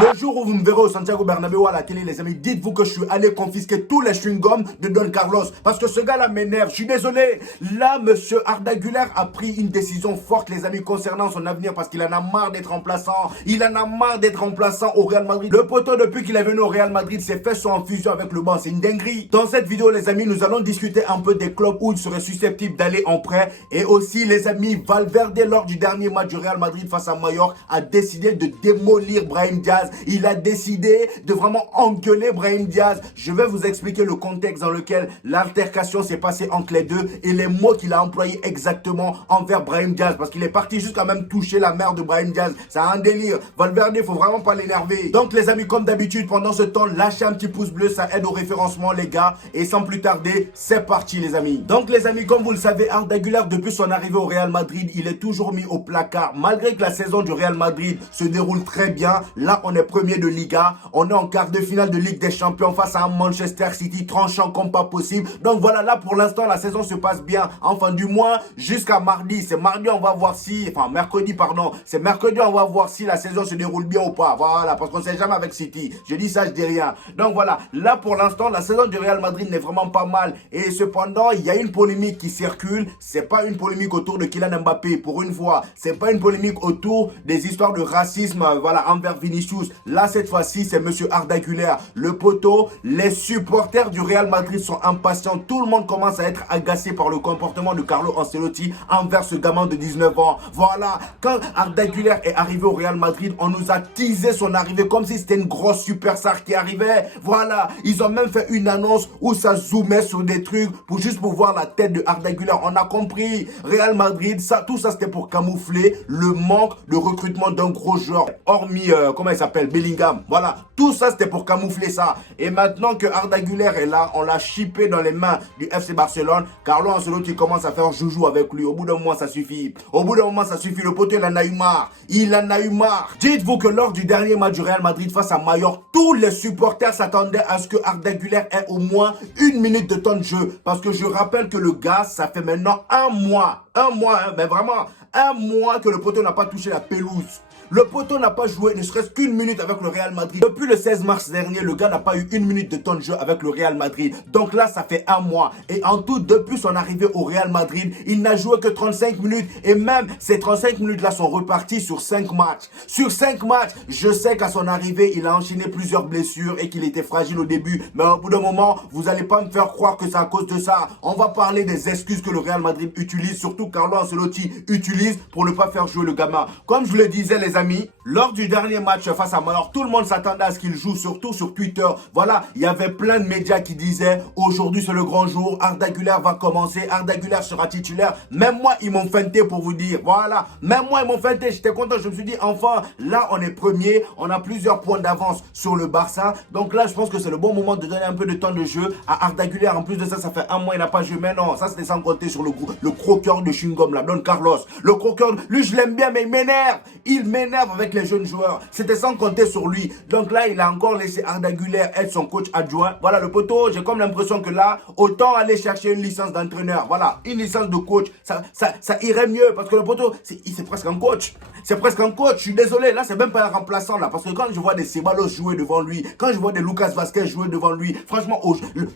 Le jour où vous me verrez au Santiago Bernabéu à la télé, les amis, dites-vous que je suis allé confisquer tous les chewing-gums de Don Carlos. Parce que ce gars-là m'énerve, je suis désolé. Là, monsieur Arda Güler a pris une décision forte, les amis, concernant son avenir. Parce qu'il en a marre d'être remplaçant. Il en a marre d'être remplaçant au Real Madrid. Le poteau, depuis qu'il est venu au Real Madrid, ses fesses sont en fusion avec le banc. C'est une dinguerie. Dans cette vidéo, les amis, nous allons discuter un peu des clubs où il serait susceptible d'aller en prêt. Et aussi, les amis, Valverde, lors du dernier match du Real Madrid face à Mallorca, a décidé de démolir Brahim Diaz. Il a décidé de vraiment engueuler Brahim Diaz. Je vais vous expliquer le contexte dans lequel l'altercation s'est passée entre les deux et les mots qu'il a employés exactement envers Brahim Diaz. Parce qu'il est parti jusqu'à même toucher la mère de Brahim Diaz. C'est un délire. Valverde, il faut vraiment pas l'énerver. Donc les amis, comme d'habitude, pendant ce temps, lâchez un petit pouce bleu, ça aide au référencement les gars. Et sans plus tarder, c'est parti les amis. Donc les amis, comme vous le savez, Arda Güler, depuis son arrivée au Real Madrid, il est toujours mis au placard. Malgré que la saison du Real Madrid se déroule très bien, là on est premier de Liga, on est en quart de finale de Ligue des Champions face à un Manchester City tranchant comme pas possible. Donc voilà, là pour l'instant la saison se passe bien, enfin du moins jusqu'à mardi. C'est mardi on va voir si, enfin mercredi pardon, c'est mercredi on va voir si la saison se déroule bien ou pas. Voilà, parce qu'on sait jamais avec City. Je dis ça, je dis rien. Donc voilà, là pour l'instant la saison du Real Madrid n'est vraiment pas mal. Et cependant, il y a une polémique qui circule. C'est pas une polémique autour de Kylian Mbappé pour une fois. C'est pas une polémique autour des histoires de racisme, voilà, envers Vinicius. Là cette fois-ci, c'est monsieur Arda Güler, le poteau. Les supporters du Real Madrid sont impatients. Tout le monde commence à être agacé par le comportement de Carlo Ancelotti envers ce gamin de 19 ans. Voilà, quand Arda Güler est arrivé au Real Madrid, on nous a teasé son arrivée comme si c'était une grosse superstar qui arrivait. Voilà, ils ont même fait une annonce où ça zoomait sur des trucs pour voir la tête de Arda Güler. On a compris, Real Madrid, ça, tout ça c'était pour camoufler le manque de recrutement d'un gros joueur. Hormis, comment il s'appelle, Bellingham. Voilà, tout ça c'était pour camoufler ça. Et maintenant que Arda Güler est là, on l'a chippé dans les mains du FC Barcelone. Carlo Ancelotti commence à faire joujou avec lui. Au bout d'un moment, ça suffit. Au bout d'un moment, ça suffit. Le poteau, il en a eu marre. Il en a eu marre. Dites-vous que lors du dernier match du Real Madrid face à Mallorca, tous les supporters s'attendaient à ce que Arda Güler ait au moins une minute de temps de jeu. Parce que je rappelle que le gars, ça fait maintenant un mois, hein, mais vraiment, un mois que le poteau n'a pas touché la pelouse. Le poteau n'a pas joué ne serait-ce qu'une minute avec le Real Madrid. Depuis le 16 mars dernier, le gars n'a pas eu une minute de temps de jeu avec le Real Madrid. Donc là, ça fait un mois. Et en tout, depuis son arrivée au Real Madrid, il n'a joué que 35 minutes. Et même ces 35 minutes-là sont reparties sur 5 matchs. Sur 5 matchs, je sais qu'à son arrivée, il a enchaîné plusieurs blessures et qu'il était fragile au début. Mais au bout d'un moment, vous n'allez pas me faire croire que c'est à cause de ça. On va parler des excuses que le Real Madrid utilise, surtout Carlo Ancelotti utilise pour ne pas faire jouer le gamin. Comme je le disais, les amis, lors du dernier match face à Mallorca, tout le monde s'attendait à ce qu'il joue, surtout sur Twitter. Voilà, il y avait plein de médias qui disaient aujourd'hui c'est le grand jour, Arda Güler va commencer, Arda Güler sera titulaire. Même moi, ils m'ont feinté pour vous dire. Voilà, même moi, ils m'ont feinté. J'étais content, je me suis dit enfin, là on est premier, on a plusieurs points d'avance sur le Barça. Donc là, je pense que c'est le bon moment de donner un peu de temps de jeu à Arda Güler. En plus de ça, ça fait un mois, il n'a pas joué. Mais non, ça c'était sans compter sur le croqueur de chewing-gum, là, Don Carlos. Le croqueur, lui je l'aime bien, mais il m'énerve. Il m'énerve avec les jeunes joueurs. C'était sans compter sur lui. Donc là, il a encore laissé Arda Güler être son coach adjoint. Voilà, le poteau, j'ai comme l'impression que là, autant aller chercher une licence d'entraîneur. Voilà, une licence de coach. Ça irait mieux parce que le poteau, c'est presque un coach. C'est presque un coach. Je suis désolé. Là, c'est même pas un remplaçant là. Parce que quand je vois des Ceballos jouer devant lui, quand je vois des Lucas Vazquez jouer devant lui, franchement,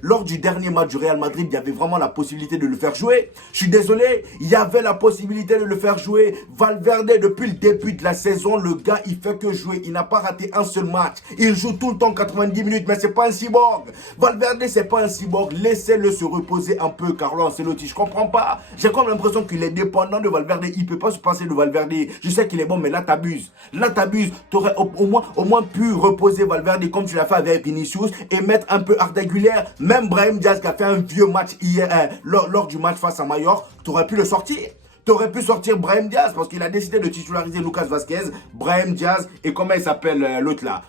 lors du dernier match du Real Madrid, il y avait vraiment la possibilité de le faire jouer. Je suis désolé. Il y avait la possibilité de le faire jouer. Valverde, depuis le début de la saison, le gars, il fait que jouer. Il n'a pas raté un seul match. Il joue tout le temps 90 minutes, mais c'est pas un cyborg. Valverde, c'est pas un cyborg. Laissez-le se reposer un peu, Carlo Ancelotti. Je comprends pas. J'ai comme l'impression qu'il est dépendant de Valverde. Il peut pas se passer de Valverde. Je sais qu'il est bon, mais là, t'abuses. Là, t'abuses. T'aurais au moins pu reposer Valverde comme tu l'as fait avec Vinicius et mettre un peu Arda Güler. Même Brahim Diaz qui a fait un vieux match hier, lors du match face à Mallorca, t'aurais pu le sortir. T'aurais pu sortir Brahim Diaz parce qu'il a décidé de titulariser Lucas Vazquez, Brahim Diaz et comment il s'appelle l'autre là,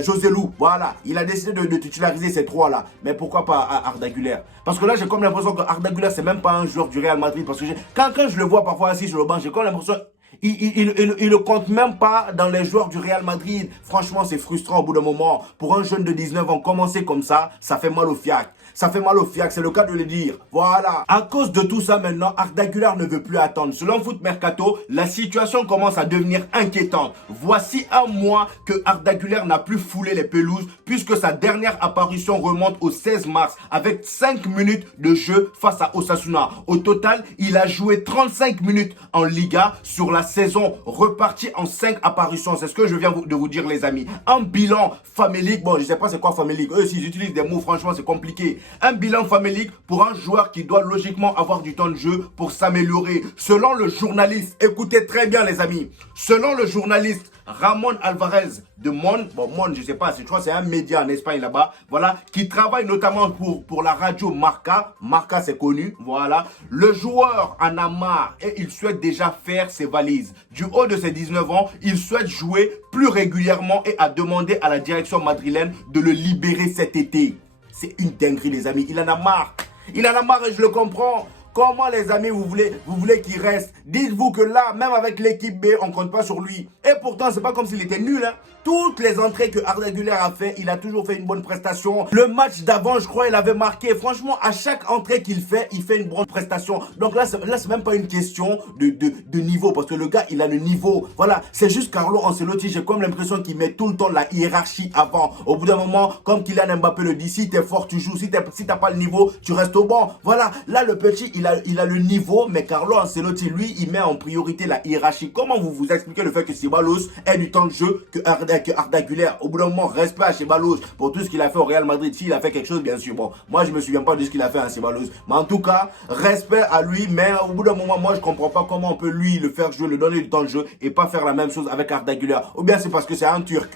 José Lu. Voilà, il a décidé de titulariser ces trois là. Mais pourquoi pas Arda Güler? Parce que là j'ai comme l'impression que Arda Güler c'est même pas un joueur du Real Madrid. Parce que quand je le vois parfois assis sur le banc, j'ai comme l'impression il ne compte même pas dans les joueurs du Real Madrid. Franchement, c'est frustrant au bout d'un moment. Pour un jeune de 19 ans, commencer comme ça fait mal au fiac. Ça fait mal au fiac, c'est le cas de le dire. Voilà. À cause de tout ça maintenant, Arda Güler ne veut plus attendre. Selon Foot Mercato, la situation commence à devenir inquiétante. Voici un mois que Arda Güler n'a plus foulé les pelouses puisque sa dernière apparition remonte au 16 mars avec 5 minutes de jeu face à Osasuna. Au total, il a joué 35 minutes en Liga sur la saison, reparti en 5 apparitions. C'est ce que je viens de vous dire les amis. Un bilan famélique, bon je sais pas c'est quoi famélique, eux s'ils utilisent des mots franchement c'est compliqué. Un bilan famélique pour un joueur qui doit logiquement avoir du temps de jeu pour s'améliorer. Selon le journaliste, écoutez très bien les amis, selon le journaliste Ramon Alvarez de Mon, bon Mon je sais pas, je crois c'est un média en Espagne là-bas, voilà, qui travaille notamment pour la radio Marca, Marca c'est connu, voilà, le joueur en a marre et il souhaite déjà faire ses valises. Du haut de ses 19 ans, il souhaite jouer plus régulièrement et a demandé à la direction madrilène de le libérer cet été. C'est une dinguerie les amis, il en a marre, il en a marre et je le comprends. Comment les amis vous voulez qu'il reste? Dites-vous que là, même avec l'équipe B, on ne compte pas sur lui. Et pourtant, c'est pas comme s'il était nul. Hein. Toutes les entrées que Arda Güler a fait, il a toujours fait une bonne prestation. Le match d'avant, je crois, il avait marqué. Franchement, à chaque entrée qu'il fait, il fait une bonne prestation. Donc là, c'est même pas une question de niveau. Parce que le gars, il a le niveau. Voilà, c'est juste Carlo Ancelotti. J'ai comme l'impression qu'il met tout le temps la hiérarchie avant. Au bout d'un moment, comme Kylian Mbappé le dit, si t'es fort, tu joues. Si t'as pas le niveau, tu restes au banc. Voilà, là, le petit, il a le niveau, mais Carlo Ancelotti, lui, il met en priorité la hiérarchie. Comment vous expliquez le fait que Ceballos ait du temps de jeu que Arda Güler? Au bout d'un moment, respect à Ceballos pour tout ce qu'il a fait au Real Madrid. S'il a fait quelque chose, bien sûr. Bon, moi, je me souviens pas de ce qu'il a fait à Ceballos. Mais en tout cas, respect à lui. Mais au bout d'un moment, moi, je comprends pas comment on peut lui le faire jouer, le donner du temps de jeu et pas faire la même chose avec Arda Güler. Ou bien c'est parce que c'est un Turc.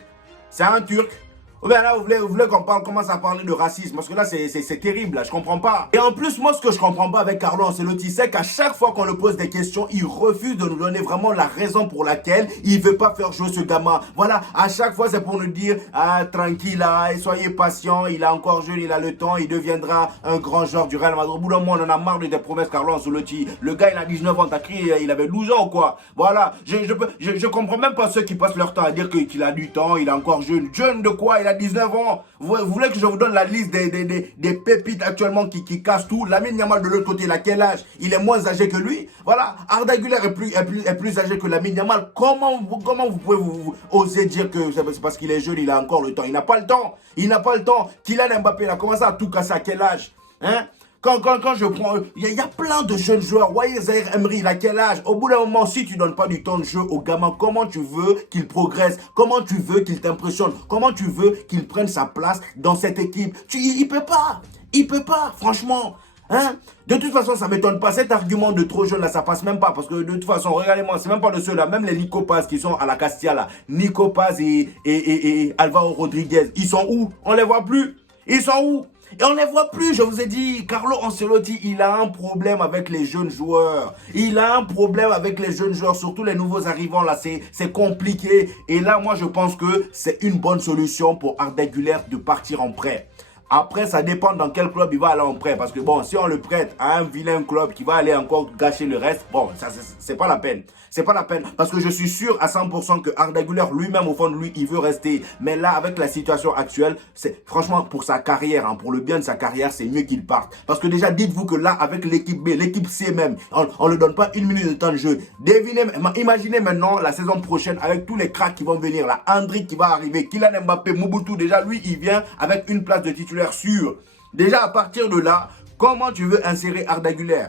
C'est un Turc. Ou bien là, vous voulez qu'on commence à parler de racisme? Parce que là, c'est terrible, là, je comprends pas. Et en plus, moi, ce que je comprends pas avec Carlo Ancelotti, c'est qu'à chaque fois qu'on le pose des questions, il refuse de nous donner vraiment la raison pour laquelle il veut pas faire jouer ce gamin. Voilà, à chaque fois, c'est pour nous dire, ah, tranquille, là, soyez patient, il est encore jeune, il a le temps, il deviendra un grand joueur du Real Madrid. Au bout d'un moment, on en a marre de tes promesses, Carlo Ancelotti. Le gars, il a 19 ans, t'as crié, il avait 12 ans ou quoi? Voilà, je comprends même pas ceux qui passent leur temps à dire qu'il a du temps, il est encore jeune. Jeune de quoi? Il a 19 ans. Vous voulez que je vous donne la liste des pépites actuellement qui cassent tout? Lamine Yamal de l'autre côté, il a quel âge? Il est moins âgé que lui. Voilà, Arda Güler est plus âgé que Lamine Yamal. Comment vous pouvez oser dire que c'est parce qu'il est jeune, il a encore le temps? Il n'a pas le temps. Il n'a pas le temps. Kylian Mbappé, il a commencé à tout casser à quel âge? Hein? Quand je prends, il y a plein de jeunes joueurs. Voyez Zaïre Emery, il a quel âge? Au bout d'un moment, si tu donnes pas du temps de jeu au gamin, comment tu veux qu'il progresse? Comment tu veux qu'il t'impressionne? Comment tu veux qu'il prenne sa place dans cette équipe? Il peut pas. Il peut pas, franchement. Hein? De toute façon, ça ne m'étonne pas. Cet argument de trop jeune là, ça passe même pas. Parce que de toute façon, regardez-moi, c'est même pas le seul là. Même les Nico Paz qui sont à la Castilla là. Nico Paz et Alvaro Rodriguez, ils sont où? On les voit plus. Ils sont où? Et on ne les voit plus, je vous ai dit. Carlo Ancelotti, il a un problème avec les jeunes joueurs. Il a un problème avec les jeunes joueurs, surtout les nouveaux arrivants là, c'est compliqué. Et là, moi, je pense que c'est une bonne solution pour Arda Güler de partir en prêt. Après, ça dépend dans quel club il va aller en prêt. Parce que bon, si on le prête à un vilain club qui va aller encore gâcher le reste, bon, ça c'est pas la peine. C'est pas la peine. Parce que je suis sûr à 100% que Arda Güler lui-même, au fond de lui, il veut rester. Mais là, avec la situation actuelle, c'est franchement pour sa carrière, hein, pour le bien de sa carrière, c'est mieux qu'il parte. Parce que déjà, dites-vous que là, avec l'équipe B, l'équipe C même, on ne donne pas une minute de temps de jeu. Imaginez maintenant la saison prochaine avec tous les cracks qui vont venir là. Hendrick qui va arriver, Kylian Mbappé, Mobutu, déjà lui, il vient avec une place de titulaire sûre. Déjà, à partir de là, comment tu veux insérer Arda Güler?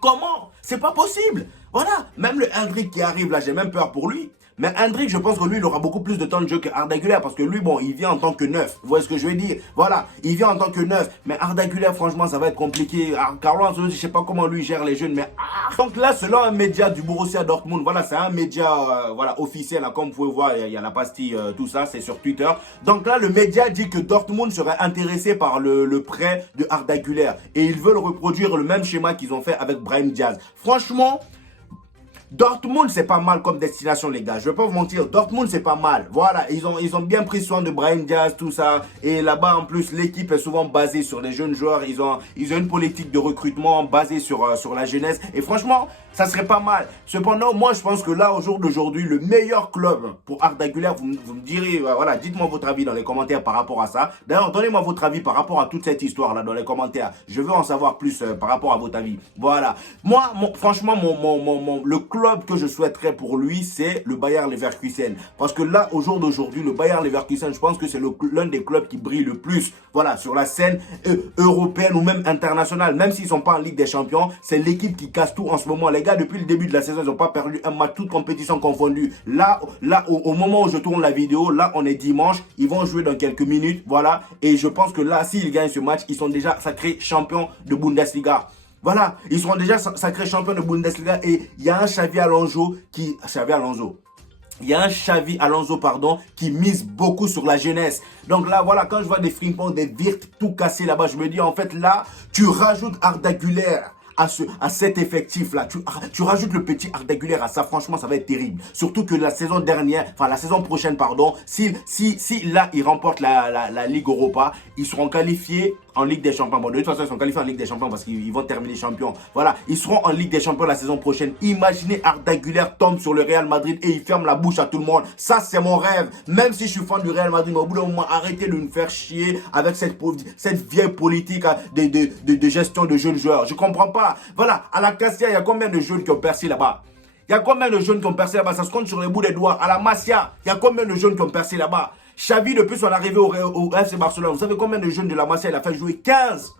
Comment? C'est pas possible. Voilà, même le Hendrick qui arrive là, j'ai même peur pour lui. Mais Hendrick, je pense que lui, il aura beaucoup plus de temps de jeu que Arda Güler parce que lui, bon, il vient en tant que neuf. Vous voyez ce que je veux dire? Voilà, il vient en tant que neuf. Mais Arda Güler, franchement, ça va être compliqué. Carlo Ancelotti, je sais pas comment lui gère les jeunes, mais donc là, selon un média du Borussia Dortmund, voilà, c'est un média voilà, officiel, hein, comme vous pouvez voir, il y a la pastille, tout ça, c'est sur Twitter. Donc là, le média dit que Dortmund serait intéressé par le prêt de Arda Güler et ils veulent reproduire le même schéma qu'ils ont fait avec Brahim Diaz. Franchement, Dortmund, c'est pas mal comme destination, les gars. Je vais pas vous mentir. Dortmund, c'est pas mal. Voilà, ils ont bien pris soin de Brahim Diaz, tout ça. Et là-bas, en plus, l'équipe est souvent basée sur les jeunes joueurs. Ils ont une politique de recrutement basée sur la jeunesse. Et franchement, Ça serait pas mal. Cependant, moi, je pense que là, au jour d'aujourd'hui, le meilleur club pour Arda Güler, vous me direz, voilà, dites-moi votre avis dans les commentaires par rapport à ça. D'ailleurs, donnez-moi votre avis par rapport à toute cette histoire-là dans les commentaires. Je veux en savoir plus par rapport à votre avis. Voilà. Moi, franchement, le club que je souhaiterais pour lui, c'est le Bayer Leverkusen. Parce que là, au jour d'aujourd'hui, le Bayer Leverkusen, je pense que c'est l'un des clubs qui brille le plus, voilà, sur la scène européenne ou même internationale. Même s'ils sont pas en Ligue des Champions, c'est l'équipe qui casse tout en ce moment. Les gars, depuis le début de la saison, ils n'ont pas perdu un match, toute compétition confondue. Là, au moment où je tourne la vidéo, là, on est dimanche. Ils vont jouer dans quelques minutes, voilà. Et je pense que là, s'ils gagnent ce match, ils sont déjà sacrés champions de Bundesliga. Voilà, ils seront déjà sacrés champions de Bundesliga. Et il y a un Xavi Alonso qui... Il y a un Xavi Alonso, pardon, qui mise beaucoup sur la jeunesse. Donc là, voilà, quand je vois des Frimpong, des Wirtz, tout cassé là-bas, je me dis, en fait, là, tu rajoutes Arda Güler à cet effectif-là. Tu rajoutes le petit Arda Güler à ça. Franchement, ça va être terrible. Surtout que la saison dernière, enfin la saison prochaine, pardon, si là, ils remportent la Ligue Europa, ils seront qualifiés en Ligue des Champions. Bon, de toute façon, ils sont qualifiés en Ligue des Champions parce qu'ils vont terminer champions. Voilà, ils seront en Ligue des Champions la saison prochaine. Imaginez Arda Güler tombe sur le Real Madrid et il ferme la bouche à tout le monde. Ça, c'est mon rêve. Même si je suis fan du Real Madrid, mais au bout d'un moment, arrêtez de nous faire chier avec cette vieille politique de gestion de jeunes joueurs. Je comprends pas. Voilà, à la Cassia, il y a combien de jeunes qui ont percé là-bas? Il y a combien de jeunes qui ont percé là-bas? Ça se compte sur les bouts des doigts. À la Masia, il y a combien de jeunes qui ont percé là-bas? Xavi, depuis son arrivée au FC Barcelone, vous savez combien de jeunes de la Masia il a fait jouer? 15.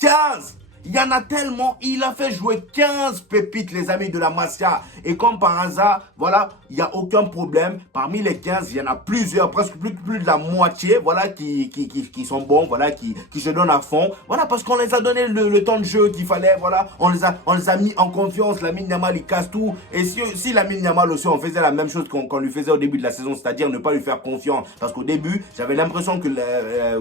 15. Il y en a tellement, il a fait jouer 15 pépites, les amis de la Masia. Et comme par hasard, voilà, il n'y a aucun problème. Parmi les 15, il y en a plusieurs, presque plus de la moitié, voilà, qui sont bons, voilà, qui se donnent à fond. Voilà, parce qu'on les a donné le temps de jeu qu'il fallait, voilà. On les a mis en confiance. Lamine Yamal, il casse tout. Et si Lamine Yamal aussi, on faisait la même chose qu'on lui faisait au début de la saison, c'est-à-dire ne pas lui faire confiance. Parce qu'au début, j'avais l'impression que,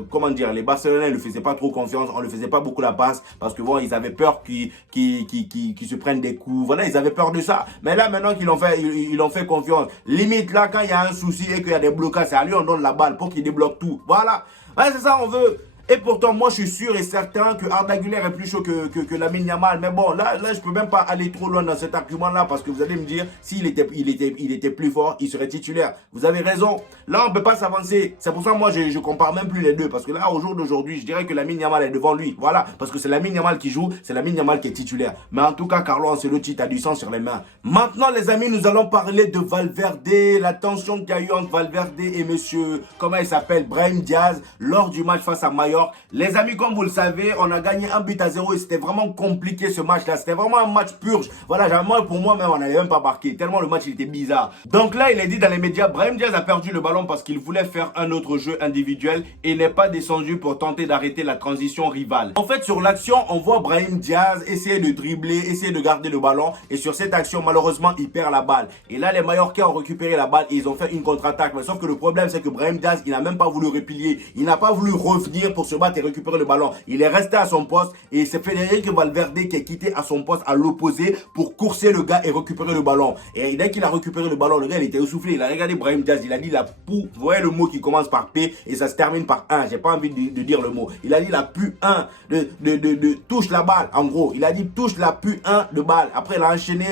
comment dire, les Barcelonais ne lui faisaient pas trop confiance. On ne lui faisait pas beaucoup la passe. Parce que bon, ils avaient peur qu'ils se prennent des coups. Voilà, ils avaient peur de ça. Mais là, maintenant qu'ils ont fait confiance, limite là, quand il y a un souci et qu'il y a des blocages, c'est à lui on donne la balle pour qu'il débloque tout. Voilà. Ouais, c'est ça, on veut. Et pourtant, moi, je suis sûr et certain que Arda Güler est plus chaud que Lamine Yamal. Mais bon, là, je peux même pas aller trop loin dans cet argument-là parce que vous allez me dire, s'il était plus fort, il serait titulaire. Vous avez raison. Là, on peut pas s'avancer. C'est pour ça, moi, je compare même plus les deux. Parce que là, au jour d'aujourd'hui, je dirais que Lamine Yamal est devant lui. Voilà. Parce que c'est Lamine Yamal qui joue, c'est Lamine Yamal qui est titulaire. Mais en tout cas, Carlo Ancelotti a du sang sur les mains. Maintenant, les amis, nous allons parler de Valverde. La tension qu'il y a eu entre Valverde et monsieur, comment il s'appelle, Brahim Diaz, lors du match face à Mallorca. Les amis, comme vous le savez, on a gagné 1-0 et c'était vraiment compliqué ce match-là. C'était vraiment un match purge. Voilà, pour moi même, on n'allait même pas marquer. Tellement le match il était bizarre. Donc là, il est dit dans les médias, Brahim Diaz a perdu le ballon parce qu'il voulait faire un autre jeu individuel et n'est pas descendu pour tenter d'arrêter la transition rivale. En fait, sur l'action, on voit Brahim Diaz essayer de dribbler, essayer de garder le ballon. Et sur cette action, malheureusement, il perd la balle. Et là, les Mallorquais ont récupéré la balle et ils ont fait une contre-attaque. Mais sauf que le problème, c'est que Brahim Diaz, il n'a même pas voulu replier. Il n'a pas voulu revenir pour se battre et récupérer le ballon. Il est resté à son poste et c'est Federico Valverde qui est quitté à son poste à l'opposé pour courser le gars et récupérer le ballon. Et dès qu'il a récupéré le ballon, le gars il était essoufflé. Il a regardé Brahim Diaz, il a dit la pou. Vous voyez le mot qui commence par P et ça se termine par 1. J'ai pas envie de dire le mot. Il a dit la pu 1 de touche la balle. En gros, il a dit touche la pu 1 de balle. Après, il a enchaîné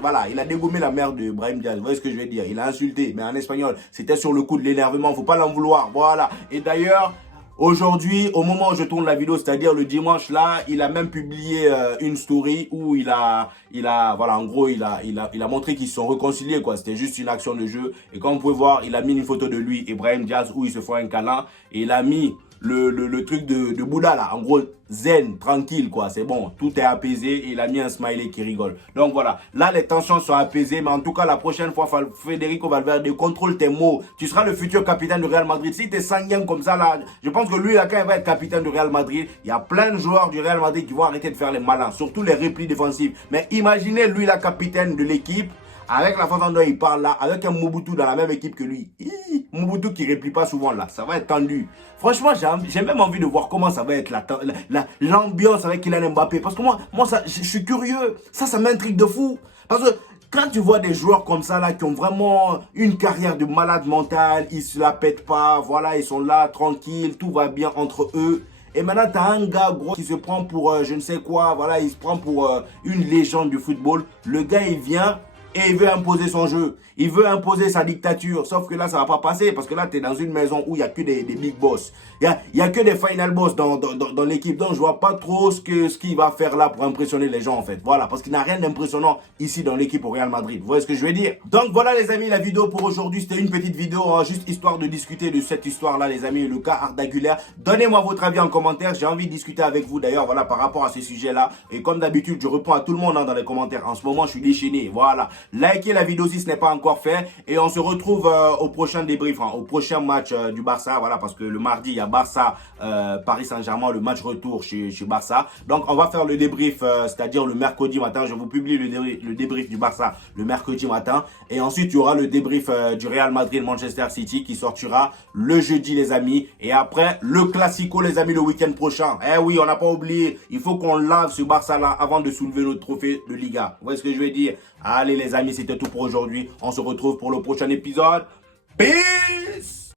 voilà, il a dégommé la mère de Brahim Diaz. Vous voyez ce que je veux dire? Il a insulté, mais en espagnol, c'était sur le coup de l'énervement. Faut pas l'en vouloir. Voilà. Et d'ailleurs, aujourd'hui, au moment où je tourne la vidéo, c'est-à-dire le dimanche là, il a même publié une story où voilà, en gros, il a montré qu'ils se sont réconciliés, quoi. C'était juste une action de jeu. Et comme vous pouvez voir, il a mis une photo de lui et Brahim Diaz où ils se font un câlin. Et il a mis le truc de Bouddha là, en gros, zen, tranquille quoi, c'est bon, tout est apaisé et il a mis un smiley qui rigole. Donc voilà, là les tensions sont apaisées, mais en tout cas la prochaine fois, Federico Valverde, contrôle tes mots, tu seras le futur capitaine du Real Madrid. Si t'es sanguin comme ça là, je pense que lui là quand il va être capitaine du Real Madrid, il y a plein de joueurs du Real Madrid qui vont arrêter de faire les malins, surtout les replis défensifs. Mais imaginez lui la capitaine de l'équipe, avec la façon dont il parle là, avec un Mobutu dans la même équipe que lui. Mobutu qui ne réplie pas souvent là, ça va être tendu. Franchement, j'ai même envie de voir comment ça va être l'ambiance avec Kylian Mbappé. Parce que moi je suis curieux. Ça m'intrigue de fou. Parce que quand tu vois des joueurs comme ça là, qui ont vraiment une carrière de malade mental, ils se la pètent pas, voilà, ils sont là, tranquilles, tout va bien entre eux. Et maintenant, tu as un gars gros qui se prend pour je ne sais quoi. Voilà, il se prend pour une légende du football. Le gars, il vient et il veut imposer son jeu. Il veut imposer sa dictature. Sauf que là, ça va pas passer parce que là, tu es dans une maison où il n'y a que des big boss. Il y a que des final boss dans l'équipe. Donc, je vois pas trop ce qu'il va faire là pour impressionner les gens, en fait. Voilà, parce qu'il n'a rien d'impressionnant ici dans l'équipe au Real Madrid. Vous voyez ce que je veux dire? Donc, voilà, les amis, la vidéo pour aujourd'hui. C'était une petite vidéo, hein, juste histoire de discuter de cette histoire-là, les amis, le cas Arda Güler. Donnez-moi votre avis en commentaire. J'ai envie de discuter avec vous, d'ailleurs, voilà, par rapport à ce sujet-là. Et comme d'habitude, je réponds à tout le monde hein, dans les commentaires. En ce moment, je suis déchaîné. Voilà. Likez la vidéo si ce n'est pas encore fait. Et on se retrouve au prochain débrief, hein, au prochain match du Barça. Voilà, parce que le mardi, il y a Barça, Paris Saint-Germain, le match retour chez Barça. Donc, on va faire le débrief, c'est-à-dire le mercredi matin. Je vous publie le débrief du Barça le mercredi matin. Et ensuite, il y aura le débrief du Real Madrid-Manchester City qui sortira le jeudi, les amis. Et après, le Classico, les amis, le week-end prochain. Eh oui, on n'a pas oublié. Il faut qu'on lave ce Barça-là avant de soulever notre trophée de Liga. Vous voyez ce que je veux dire? Allez, les amis, c'était tout pour aujourd'hui. On se retrouve pour le prochain épisode. Peace!